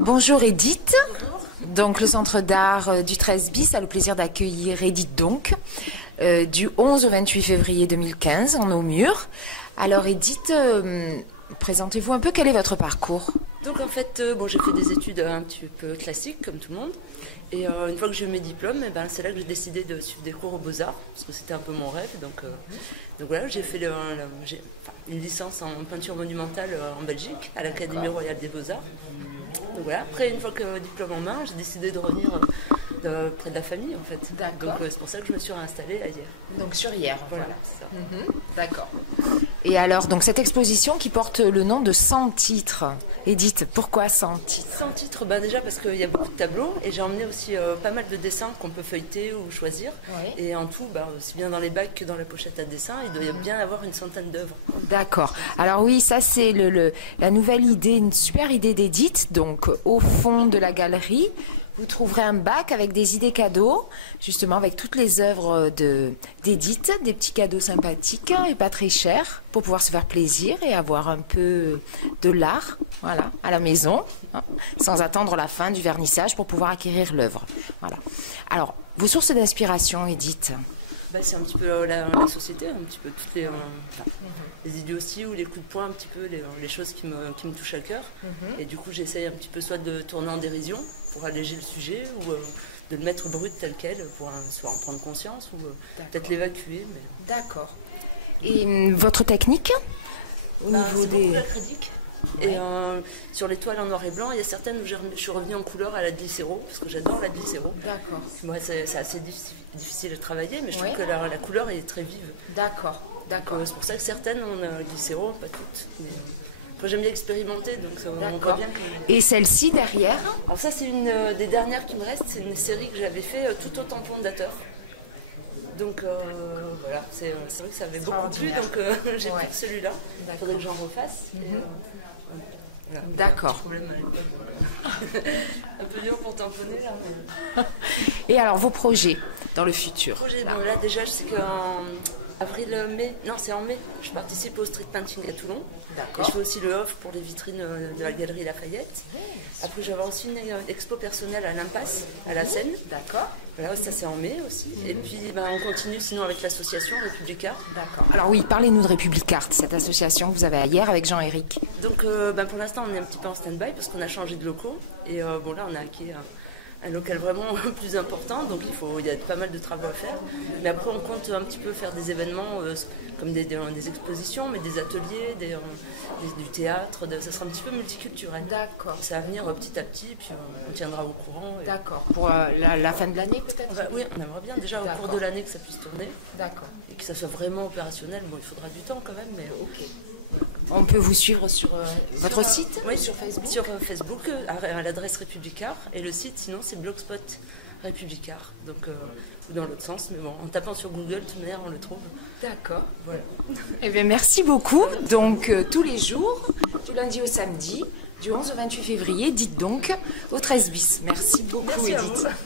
Bonjour Edith. Donc le centre d'art du 13 bis a le plaisir d'accueillir Edith donc du 11 au 28 février 2015 en Aumur. Alors Edith, présentez-vous un peu, quel est votre parcours? Donc en fait, j'ai fait des études un petit peu classiques comme tout le monde. Et une fois que j'ai eu mes diplômes, c'est là que j'ai décidé de suivre des cours aux Beaux-Arts, parce que c'était un peu mon rêve. Donc voilà, j'ai fait une licence en peinture monumentale en Belgique, à l'Académie royale des Beaux-Arts. Donc voilà, après une fois que le diplôme en main, j'ai décidé de revenir près de la famille en fait. Donc c'est pour ça que je me suis réinstallée à Hyères. Donc sur Hyères, voilà. C'est ça. D'accord. Et alors, donc cette exposition qui porte le nom de 100 titres. Edith, pourquoi 100 titres? 100 titres, déjà parce qu'il y a beaucoup de tableaux et j'ai emmené aussi pas mal de dessins qu'on peut feuilleter ou choisir. Oui. Et en tout, aussi bien dans les bacs que dans la pochette à dessin, il doit bien avoir une centaine d'œuvres. D'accord. Alors oui, ça c'est la nouvelle idée, une super idée d'Edith. Donc au fond de la galerie, vous trouverez un bac avec des idées cadeaux, justement avec toutes les œuvres d'Edith, des petits cadeaux sympathiques et pas très chers pour pouvoir se faire plaisir et avoir un peu de l'art, voilà, à la maison, sans attendre la fin du vernissage pour pouvoir acquérir l'œuvre. Voilà. Alors, vos sources d'inspiration, Edith? C'est un petit peu la société, un petit peu toutes les idioties ou les coups de poing, un petit peu les choses qui me touchent à cœur. Et du coup, j'essaye un petit peu soit de tourner en dérision pour alléger le sujet ou de le mettre brut tel quel pour soit en prendre conscience ou peut-être l'évacuer. Mais... D'accord. Et votre technique au niveau des acryliques. Et sur les toiles en noir et blanc, il y a certaines où je suis revenue en couleur à la glycéro, parce que j'adore la glycéro. D'accord. Moi, c'est assez difficile à travailler, mais je trouve que la couleur est très vive. D'accord. D'accord. C'est pour ça que certaines ont la glycéro, pas toutes. Mais, après, j'aime bien expérimenter, donc on voit bien. Et celle-ci derrière? Alors ça, c'est une des dernières qui me reste. C'est une série que j'avais fait tout au tampon dateur. Donc voilà, c'est vrai que ça avait beaucoup plu, donc j'ai pris celui-là. Il faudrait que j'en refasse. Voilà. D'accord. Un peu dur pour tamponner là. Mais... Et alors vos projets dans le futur? Là déjà, je sais qu'en mai, c'est en mai, je participe au street painting à Toulon. Et je fais aussi le off pour les vitrines de la galerie Lafayette. Après, je vais avoir aussi une expo personnelle à l'Impasse, à la Seine. D'accord. Voilà, ça c'est en mai aussi. Et puis on continue sinon avec l'association République Art. D'accord. Alors oui, parlez-nous de République Art, cette association que vous avez hier avec Jean-Éric. Donc pour l'instant, on est un petit peu en stand-by parce qu'on a changé de locaux. Et là, on a acquis un local vraiment plus important, donc il y a pas mal de travaux à faire. Mais après, on compte un petit peu faire des événements comme des expositions, mais des ateliers, du théâtre. Ça sera un petit peu multiculturel. D'accord. Ça va venir petit à petit, puis on tiendra au courant. D'accord. Pour la fin de l'année, peut-être? Oui, on aimerait bien déjà au cours de l'année que ça puisse tourner. D'accord. Et que ça soit vraiment opérationnel. Il faudra du temps quand même, mais ok. On peut vous suivre sur votre site? Oui, sur Facebook. Sur Facebook, à l'adresse République Art. Et le site, sinon, c'est Blogspot République Art. Donc, ou dans l'autre sens. Mais en tapant sur Google, de toute manière, on le trouve. D'accord. Voilà. Eh bien, merci beaucoup. Donc, tous les jours, du lundi au samedi, du 11 au 28 février, dites donc, au 13 bis. Merci beaucoup, Edith. Merci.